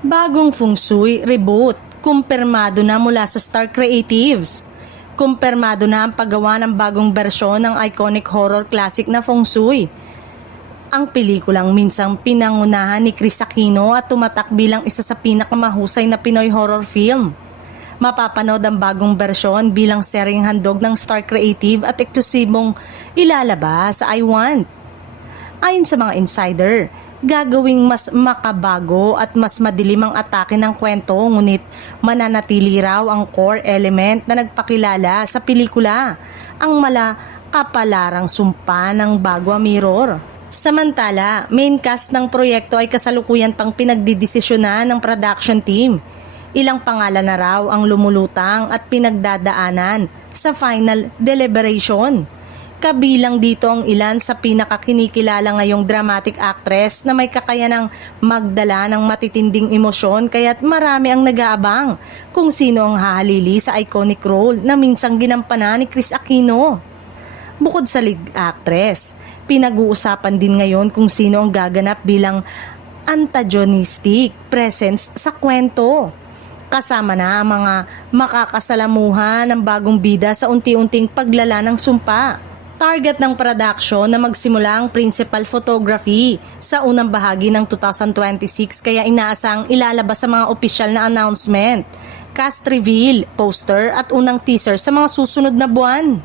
Bagong Feng Shui Reboot, kumpirmado na mula sa Star Creatives. Kumpirmado na ang paggawa ng bagong bersyon ng iconic horror classic na Feng Shui. Ang pelikulang minsang pinangunahan ni Chris Aquino at tumatak bilang isa sa pinakamahusay na Pinoy horror film. Mapapanood ang bagong bersyon bilang seryeng handog ng Star Creative at eksklusibong ilalabas sa iWant. Ayon sa mga insider, gagawing mas makabago at mas madilim ang atake ng kwento, ngunit mananatili raw ang core element na nagpakilala sa pelikula, ang malakapalarang sumpa ng Bagua Mirror. Samantala, main cast ng proyekto ay kasalukuyan pang pinagdidesisyonan ng production team. Ilang pangalan na raw ang lumulutang at pinagdadaanan sa final deliberation. Kabilang dito ang ilan sa pinakakinikilala ngayong dramatic actress na may kakayanang magdala ng matitinding emosyon, kaya't marami ang nag-aabang kung sino ang hahalili sa iconic role na minsang ginampanan ni Chris Aquino. Bukod sa lead actress, pinag-uusapan din ngayon kung sino ang gaganap bilang antagonistic presence sa kwento. Kasama na ang mga makakasalamuhan ng bagong bida sa unti-unting paglala ng sumpa. Target ng production na magsimula ang principal photography sa unang bahagi ng 2026, kaya inaasang ilalabas sa mga opisyal na announcement, cast reveal, poster at unang teaser sa mga susunod na buwan.